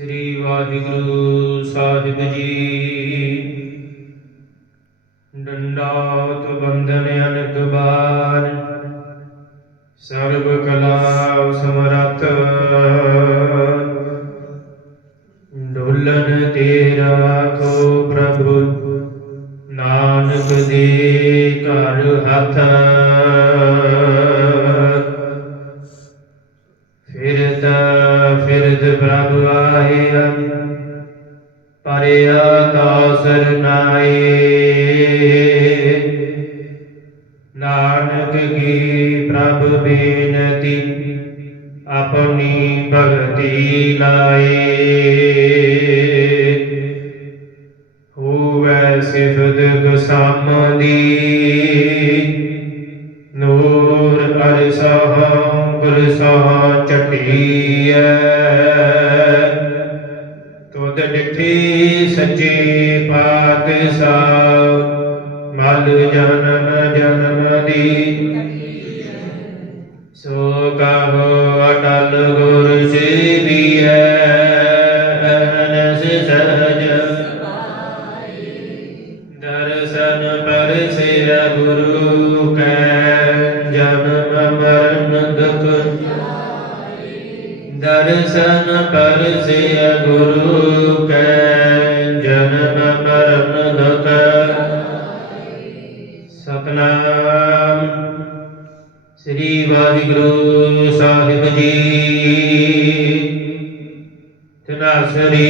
ਸ੍ਰੀ ਵਾਹਿਗੁਰੂ ਸਾਹਿਬ ਜੀ। ਡੰਡਾਤ ਬੰਦਨ ਅਨਕ ਬਾਰ, ਸਰਬ ਕਲਾ ਸਮਰੱਥ। ਡੋਲਨ ਤੇਰਾ ਕੋ ਪ੍ਰਭੂ, ਨਾਨਕ ਦੇ ਘਰ ਹੱਥ ਪ੍ਰਭ ਪਰਿਆ ਦਾਸਰ ਨਾਏ। ਨਾਨਕ ਕੀ ਪ੍ਰਭ ਬੇਨਤੀ, ਆਪਣੀ ਭਗਤੀ ਲਾਏ। ਹੋਵੇ ਸਿਫਤ ਗਸਮ ਦੀ ਨੂਰ ਅਰਸਹ ਗੁਰਸਹ ਚਟੀਐ। ਡਿਠੀ ਸੱਚੇ ਪਾਤਸ਼ਾਹ ਮਲ ਜਨਮ ਜਨਮ ਦੀ। ਸੋ ਕਹੋ ਅਟਲ ਗੁਰ ਸੇਵੀਐ ਅਨਸ ਸਹਜ। ਦਰਸ਼ਨ ਪਰਸਿਆ ਗੁਰੂ ਕੈ ਦਰਸ਼ਨ ਪਰਸਿਆ ਗੁਰੂ ਕੈ, ਜਨਮ ਮਰਨ ਦੁਖ ਸਤਨਾਮ। ਸ੍ਰੀ ਵਾਹਿਗੁਰੂ ਸਾਹਿਬ ਜੀ। ਤਨਾਸਰੀ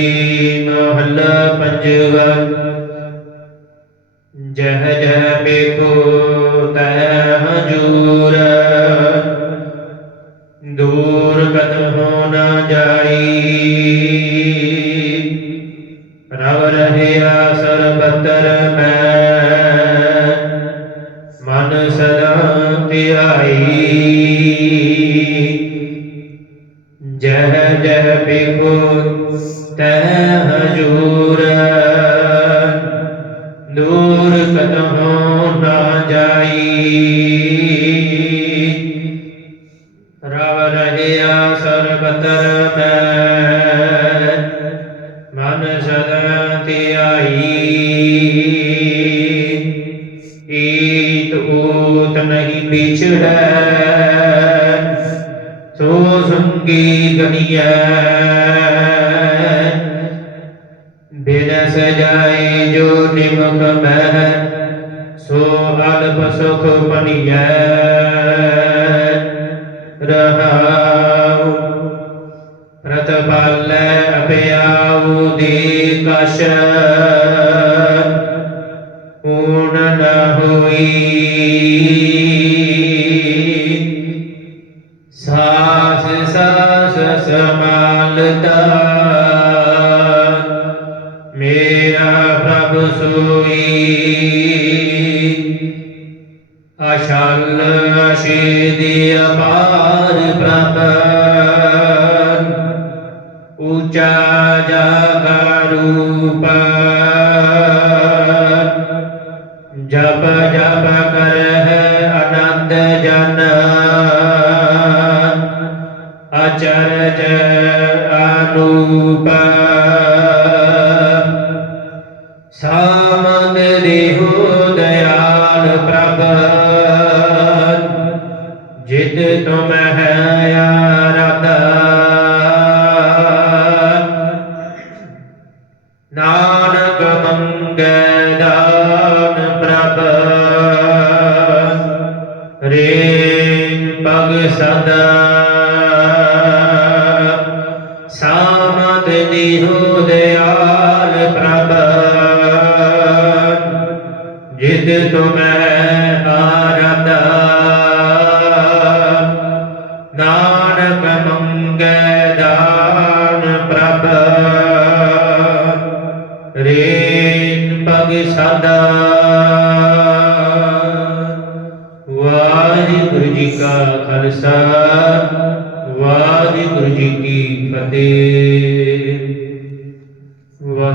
ਮਹੱਲਾ ਪੰਜਵਾ। ਜਹ ਜਹ ਬੇਕੋ ਤਹ ਹਜੂਰ। ਦੂਰ ਜਹ ਜਹ ਹਜੂਰ ਦੂਰ ਕਤਹੁ ਨਾ ਜਾਈ। ਰਵ ਰਹਿਆ ਸਰਬਤਰ ਮੈਂ, ਮਨ ਸਦਾ ਧਿਆਈ ਈਤ ਊਤ ਨਹੀਂ ਵਿਛੜੈ ਸੋ ਸੰਗੀ ਗਣੀਐ ਬਿਨ ਸਜਾਏ ਜੋ ਨਿਮਕ ਮਹਿ, ਸੋ ਅਲਪ ਸੁਖ ਪਣੀਐ ਰਹਾਉ, ਪ੍ਰਤਪਾਲੈ ਅਪਿਆਉ ਦੀ ਕਸ਼ ਊਣ ਨ ਹੋਈ। ਮੇਰਾ ਪ੍ਰਭ ਸੋਈ। ਅਸ਼ਲ ਅਸ਼ੇਦੀ ਅਪਾਰ ਪ੍ਰਭ ਉੱਚਾ ਜਾਗਾ ਰੂਪ ਜਪ ਜਪ ਤੁਮ ਹੈ ਆਰਾਧਾ ਨਾਨਕ ਮੰਗੈ ਦਾਨ ਪ੍ਰਭ ਰੇ ਪਗ ਸਦਾ ਸਾਮਤ ਨਿਹੋ ਦਿਆਲ ਪ੍ਰਭ ਜਿਤ ਤੁਮੈ ਰੇਨ ਪਗ ਸਦਾ ਵਾਹਿਗੁਰੂ ਜੀ ਕਾ ਖਾਲਸਾ ਵਾਹਿਗੁਰੂ ਜੀ ਕੀ ਫਤਿਹ।